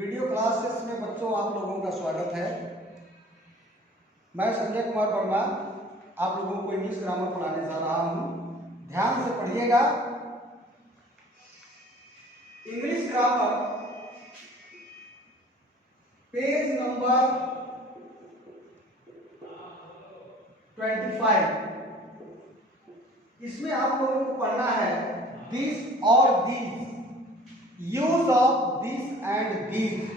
Video classes में बच्चों आप लोगों का स्वागत है। मैं संजय कुमार वर्मा आप लोगों को इंग्लिश ग्रामर पढ़ाने जा रहा हूं। ध्यान से पढ़िएगा। English grammar page number 25। इसमें आप लोगों को पढ़ना है दिस और these, use of this and these.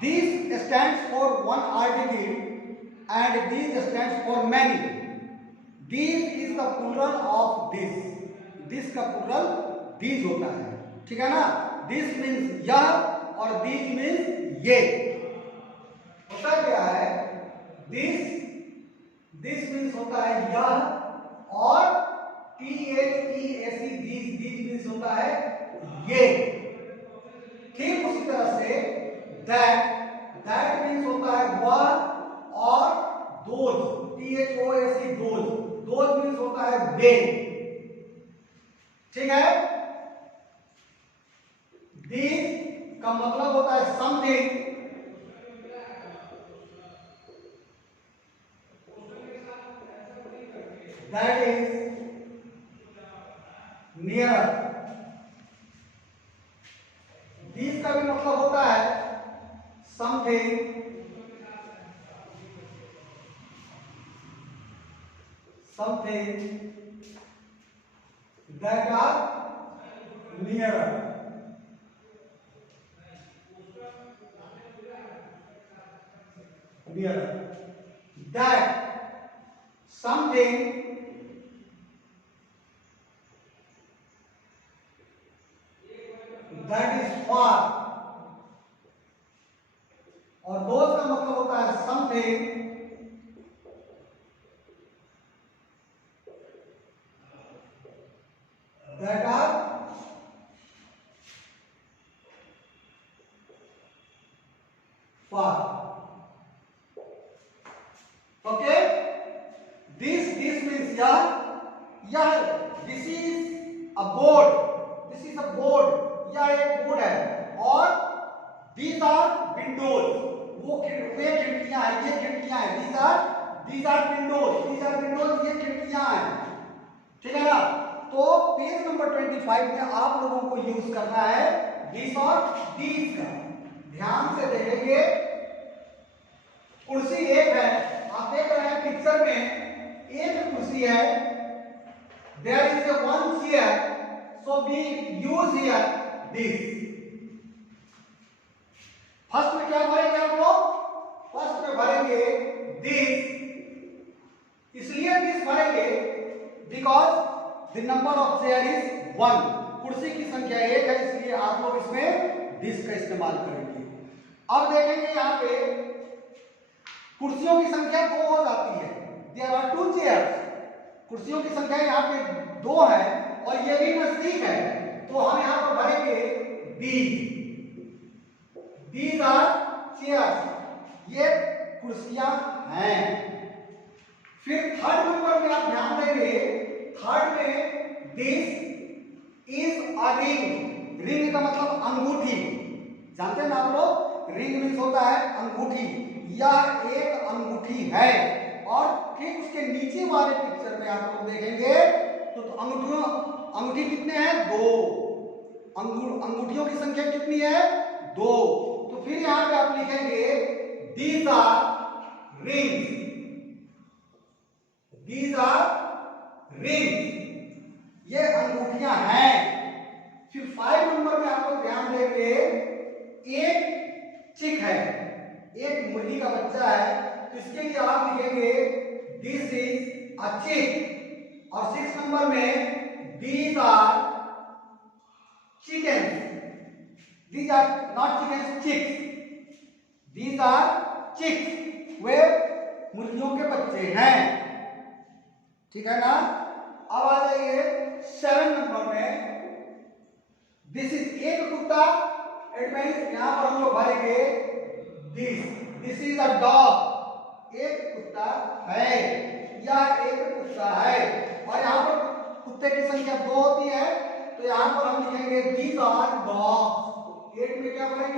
This stands for one article and these stands for many. These is the plural of this. This का plural these होता है, ठीक है ना। This means यह और these means ये। होता क्या है, this means होता है यह और THESE these means होता है ये। ठीक उसी तरह से that means होता है वह और those those means होता है वे। ठीक है। this का मतलब होता है something, that is near। this का भी मतलब होता है something that are nearer। that something that is far और those का मतलब होता है something that are far। Okay, this means यह this is a board, यह एक बोर्ड है और these are windows, वे खिड़कियां हैं, ये खिड़कियां हैं। these are windows, ये खिड़कियां हैं। ठीक है ना। तो पेज नंबर 25 में आप लोगों को यूज करना है दिस और दीज का। ध्यान से देखेंगे। कुर्सी एक है, आप देख रहे हैं पिक्चर में एक कुर्सी है। There is a one chair, so we use here this. First में क्या भरेंगे आप लोग? फर्स्ट में भरेंगे दिस। इसलिए दिस भरेंगे because the number of chair is 1। कुर्सी की संख्या 1 है, इसलिए आप लोग इसमें दिस का इस्तेमाल करेंगे। अब देखेंगे यहाँ पे कुर्सियों की संख्या 2 हो जाती है। There are 2 chairs. कुर्सियों की संख्या यहाँ पे 2 है और ये भी नजदीक है, तो हम यहाँ पर भरेंगे दीज। These are chairs, ये कुर्सियां हैं। फिर थर्ड नंबर में आप ध्यान देंगे, थर्ड में this is a ring. Ring का मतलब अंगूठी। जानते हैं ना आप लोग, रिंग मीन्स होता है अंगूठी। यह एक अंगूठी है और ठीक उसके नीचे वाले पिक्चर में आप लोग देखेंगे तो अंगूठी कितने हैं? 2। अंगूठियों की संख्या कितनी है? 2। तो फिर यहां पे आप लिखेंगे these are rings, ये अंगूठियां हैं। फिर 5 नंबर में आप लोग ध्यान देंगे, एक चिक है, एक मुर्गी का बच्चा है, तो इसके लिए आप लिखेंगे दिस इज अ चिक। और 6 नंबर में these are chickens, these are not chickens, chicks, these are chicks, वे मुर्गियों के बच्चे हैं। ठीक है ना। अब आ जाइए 7 नंबर में, दिस इज एक कुत्ता। इट मींस यहां पर हम लोग भरेंगे दिस इज अ डॉग। एक कुत्ता है, यह एक कुत्ता है। और यहाँ पर कुत्ते की संख्या 2 होती है, तो यहाँ पर हम लिखेंगे दीज आर डॉग्स। 8 में क्या भरेंगे?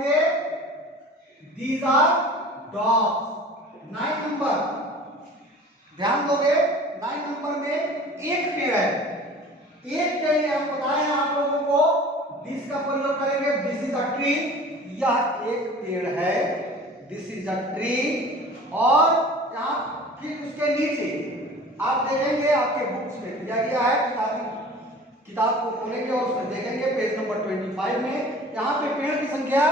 These are dogs. 9 नंबर, ध्यान दोगे 9 नंबर में एक पेड़ है, एक के लिए हम बताए आप लोगों को दिस का प्रयोग करेंगे। दिस इज अ ट्री, यह एक पेड़ है, दिस इज अ ट्री। और यहाँ फिर उसके नीचे आप देखेंगे आपके बुक्स में दिया गया है, किताब को खोलेंगे और उसमें देखेंगे पेज नंबर 25 में यहाँ पे पेड़ की संख्या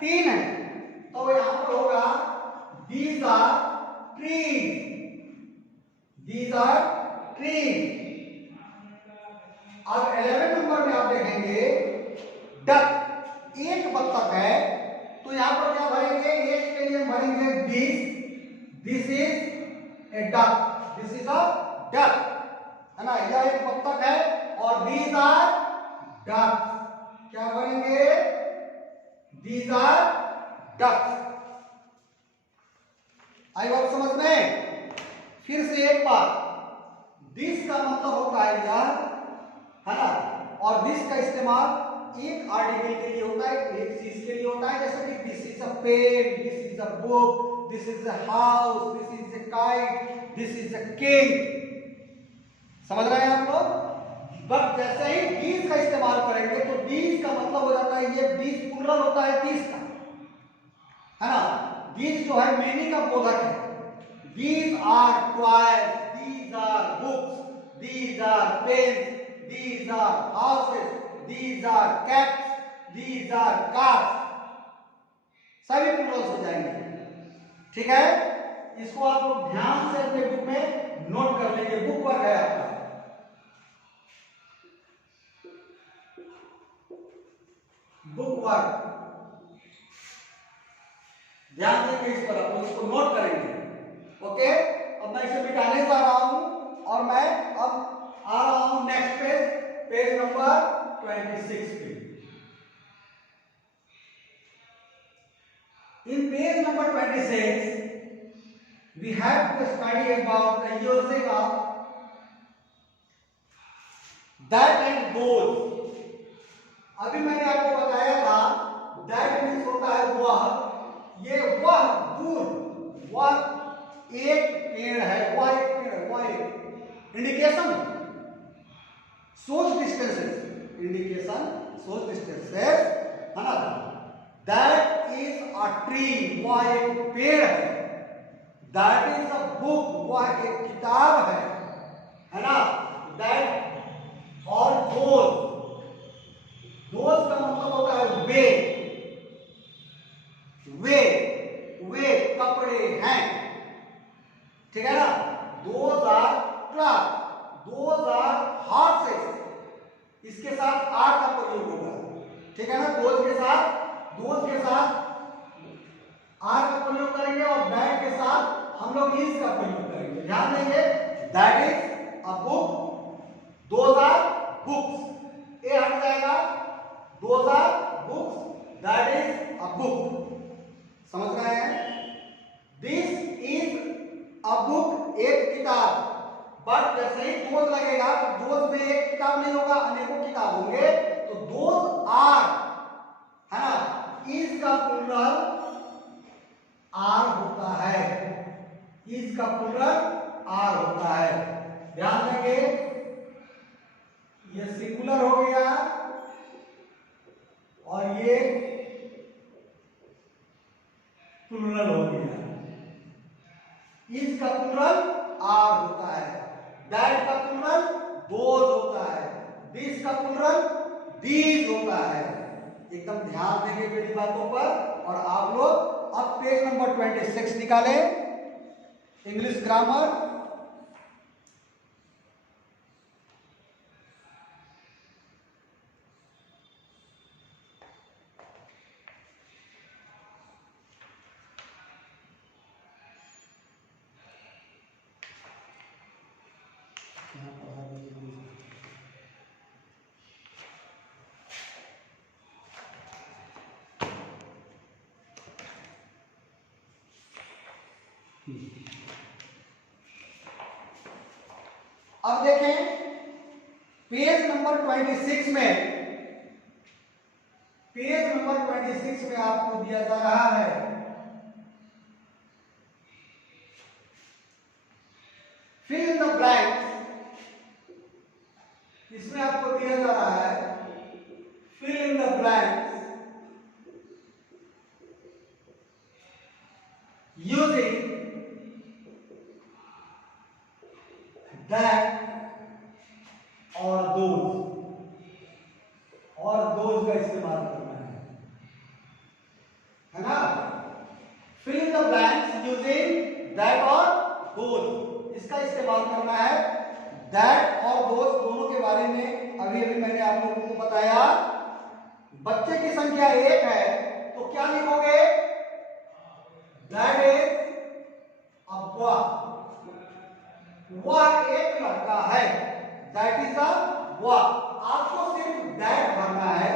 3 है, तो यहाँ पर होगा these are trees, these are trees। अब 11 नंबर में आप देखेंगे डक, एक बत्तख है, तो यहाँ पर क्या भरेंगे, एक के लिए भरेंगे this is a duck, this is a duck, है ना, यह एक बत्तख है। और these are ducks, क्या भरेंगे, these are ducks। आई बात समझ में? फिर से एक बार, दिस का मतलब होता है यह, है ना, और दिस का इस्तेमाल एक आर्टिकल के लिए होता है, एक चीज के लिए होता है, जैसे कि this is a pen, this is a book, this is a house, this is a kite, this is a king. समझ रहे हैं आप लोग? बट जैसे ही दीज का इस्तेमाल करेंगे तो दीज का मतलब हो जाता है, ये दीज प्लुरल होता है दीज का, है ना। दीज जो है मेनी का बोधक है। These are toys, these are books, these are pens, these are houses, these are cats, these are cars, सभी प्लुरल्स हो जाएंगे। ठीक है, इसको आप लोग ध्यान से अपने बुक में नोट कर लेंगे, बुक वर्क है आपका। बुक वर्क ध्यान देंगे इस पर, आप इसको नोट करेंगे। ओके, अब मैं इसे मिटाने जा रहा हूं और मैं अब आ रहा हूं नेक्स्ट पेज, पेज नंबर 26 पे। इन page number 26 we have to study about the using of that and those। अभी मैंने आपको बताया था दैट मीन्स होता है वह, ये वह दूर, वह एक पेड़ है, वह एक पेड़ है, वह एक इंडिकेशन, सोच डिस्टेंसेस, इंडिकेशन सोच डिस्टेंसेस, है ना। दैट इज अ ट्री, वह एक पेड़ है। दैट इज अ बुक, वह एक किताब है ना। दैट और दोस्त, दोस्त का मतलब होता है वे, वे वे कपड़े हैं, ठीक है ना। Those are cloth, those are horses, इसके साथ आर का प्रयोग होगा, ठीक है ना। दोज के साथ आर का प्रयोग करेंगे और दैट के साथ हम लोग इज का प्रयोग करेंगे। ध्यान देंगे, that is a book, those are books, a हट जाएगा, those are books, that is a book. समझ रहे हैं? दिस इज अ बुक, एक किताब। बट जैसे ही दोज लगेगा तो दोज में एक किताब नहीं होगा, अनेकों किताब होंगे, तो दोज आर, है ना, इज का प्लुरल आर होता है, इज का प्लुरल आर होता है। ध्यान देंगे, ये सिंगुलर हो गया और ये प्लुरल हो गया। इज का प्लुरल आर होता है, दैट का प्लुरल दोज होता है, दिस का प्लुरल दीज होता है। एकदम ध्यान देंगे मेरी बातों पर। और आप लोग अब पेज नंबर 26 निकालें, इंग्लिश ग्रामर। अब देखें पेज नंबर 26 में, पेज नंबर 26 में आपको दिया जा रहा है फिल इन द ब्लैंक्स, इसमें आपको दिया जा रहा है fill in the blanks using that और दोज का इस्तेमाल करना है ना। Fill in the blanks using that और दोज, इसका इस्तेमाल करना है। दैट और दोज दोनों के बारे में अभी अभी मैंने आप लोगों को बताया। बच्चे की संख्या 1 है तो क्या लिखोगे? दैट इज अ बॉय, वह एक लड़का है। दैट इज अ बॉय, आपको सिर्फ दैट भरना है।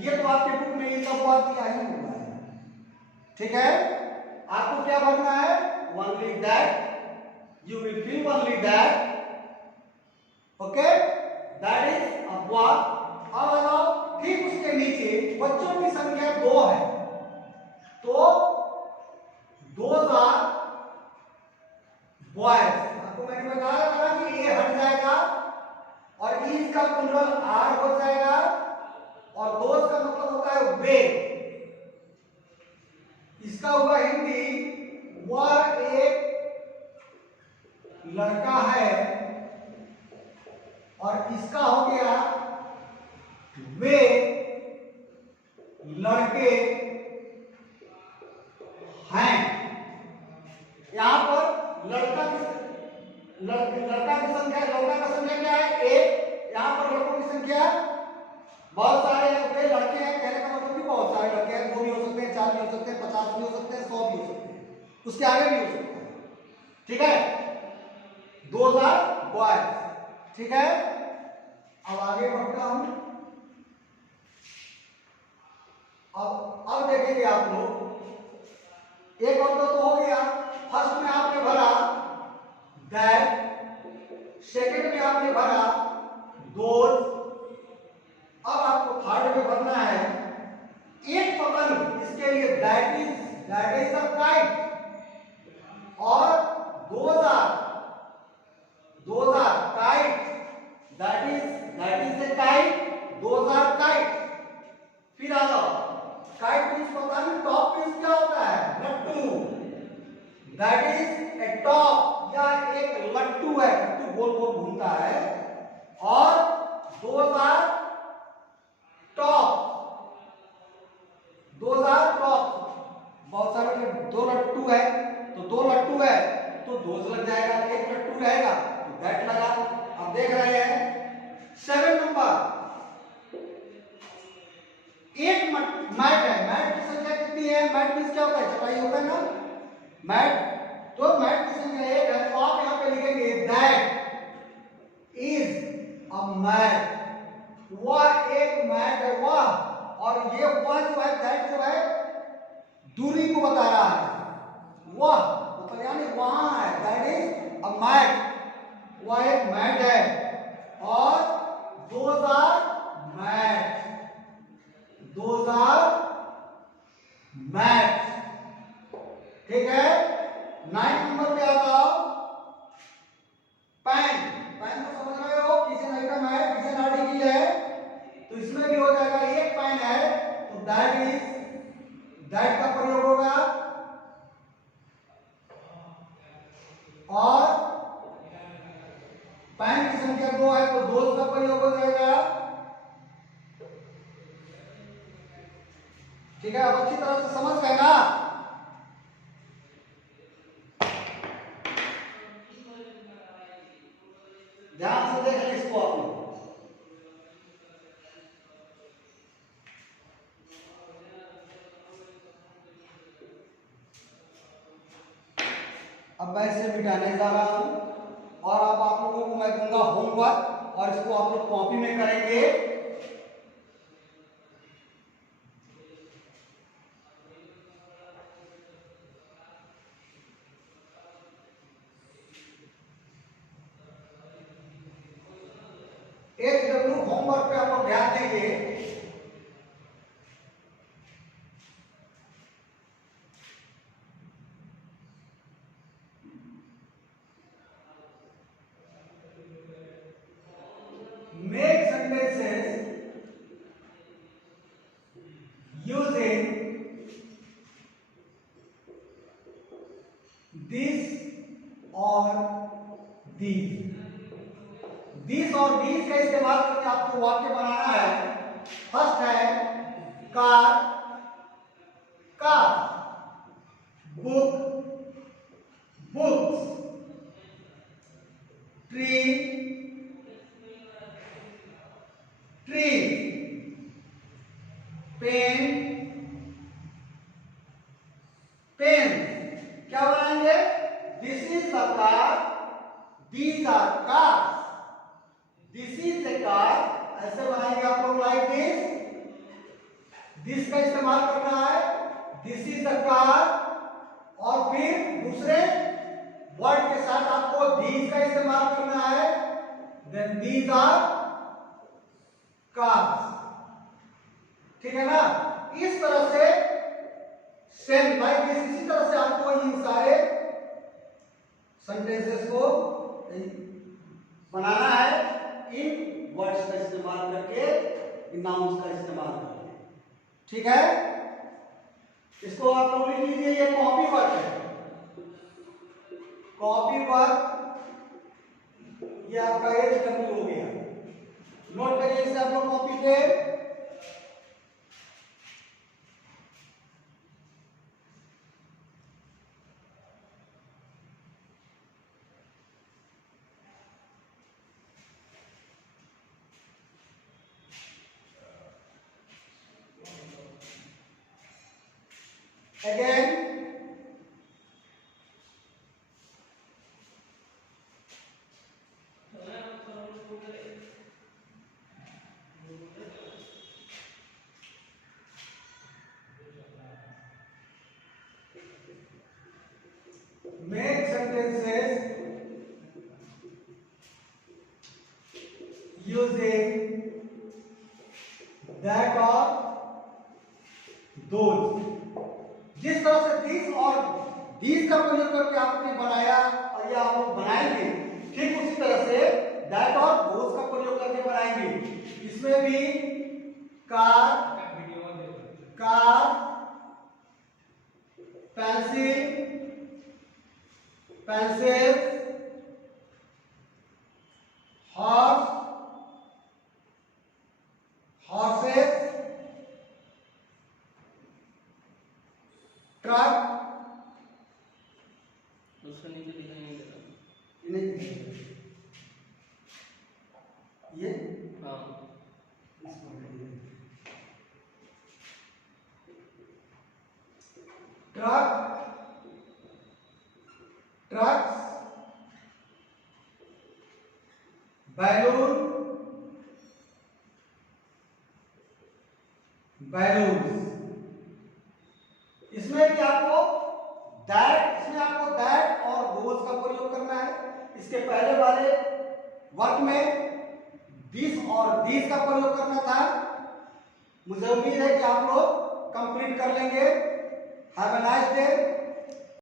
ये तो आपके बुक में ये सब बात दिया ही हुआ है, ठीक है। आपको क्या भरना है? Only that, you will fill only that, okay. That is a boy. अब बताओ, ठीक उसके नीचे बच्चों की संख्या 2 है तो दोज आर बॉयज। आपको मैंने बताया था कि ये हट जाएगा और इज का प्लूरल आर हो जाएगा और दोज का मतलब होता है वे। इसका हुआ हिंदी, वह एक लड़का है और इसका हो गया वे लड़के हैं। यहां पर लड़का की संख्या, लड़का का संख्या क्या है? 1। यहां पर लड़कों की संख्या बहुत सारे हैं, वे लड़के हैं, कहने का मतलब भी बहुत सारे लड़के हैं। 2 भी हो सकते हैं, 4 भी हो सकते हैं, 50 भी हो सकते हैं, 100 भी हो सकते हैं, उसके आगे भी हो सकते हैं, ठीक है। 2000 बॉयज, ठीक है। अब आगे बढ़ता हूं। अब देखेंगे आप लोग, एक और तो हो गया। फर्स्ट में आपने भरा दैट, सेकंड में आपने भरा दोज, अब आपको थर्ड में भरना है एक पतंग। इसके लिए दैट इज अ काइट और those are kite, that is a kite, those are kite. फिर आ जाओ, काइट मींस पतंग, टॉप मींस क्या होता है? लट्टू, दैट इज ए टॉप, या एक लट्टू है, लट्टू गोल गोल घूमता है। और दोज आर टॉप, बहुत सारे 2 लट्टू है तो 2 लट्टू है तो दोज लग जाएगा, एक लट्टू रहेगा तो दैट लगा। अब देख रहे हैं 7 नंबर, एक मैट है। मैट की संख्या कितनी है? मैट मींस क्या होता है? चटाई होता है ना, मैट। तो मैट की संख्या 1 है तो आप यहां पे लिखेंगे दैट इज अ मैट, वह एक मैट है, वह। और ये वह जो है, दैट जो है, दूरी को बता रहा है, वह मतलब यानी वहां है। दैट इज अ मैट, वह एक मैट है। और those are mat, those are mat, ठीक है। 9 नंबर पे आ जाओ, पैन। पैन को समझ रहे हो, किचन आइटम है, किचन आर्टिकल है, तो इसमें भी हो जाएगा। एक पैन है तो दैट का प्रयोग होगा। और पैन की संख्या 2 है तो दोज का प्रयोग हो जाएगा, ठीक है। अब अच्छी तरह से समझ गए ना? ध्यान से देख लें इसको आप लोग। अब मैं इसे मिटाने जा रहा हूं और अब आप लोगों को मैं दूंगा होमवर्क और इसको आप लोग कॉपी में करेंगे। HW होमवर्क पे आप लोग ध्यान देंगे। these का इस्तेमाल करके आपको वाक्य बनाना है। फर्स्ट है car, car, book, books, tree, tree, pen, pen. क्या बनाएंगे? This is the car, these are cars, this is the car. ऐसे बनाएंगे आप लोग लाइक दिस का इस्तेमाल करना है, दिस इज द कार, और फिर दूसरे वर्ड के साथ आपको दीज का इस्तेमाल करना है, देन दीज आर कार्स। ठीक है ना? इस तरह से सेम लाइक दिस, इसी तरह से आपको इन सारे सेंटेंसेस को बनाना है इन वर्ड्स का इस्तेमाल करके, इन नाउन्स का इस्तेमाल करके। ठीक है? इसको आप लोग लिख लीजिए, ये कॉपी वर्क है, कॉपी वर्क। ये आपका HW हो गया, नोट करिए इसे आप लोग कॉपी पे। Again, make sentences using that or those। जिस तरह से दिस और दीज का प्रयोग करके आपने बनाया और या आप लोग बनाएंगे, ठीक उसी तरह से दैट और दोस का प्रयोग करके बनाएंगे। इसमें भी car, car, pencil, pencil, horse, horses, truck, ये ट्रक, ट्रक्स, बैलून, बैलून्स। इसमें भी आपको दैट, इसमें आपको दैट और दोस का प्रयोग करना है। इसके पहले वाले वर्क में दिस और दीज का प्रयोग करना था। मुझे उम्मीद है कि आप लोग कंप्लीट कर लेंगे। Have a nice day.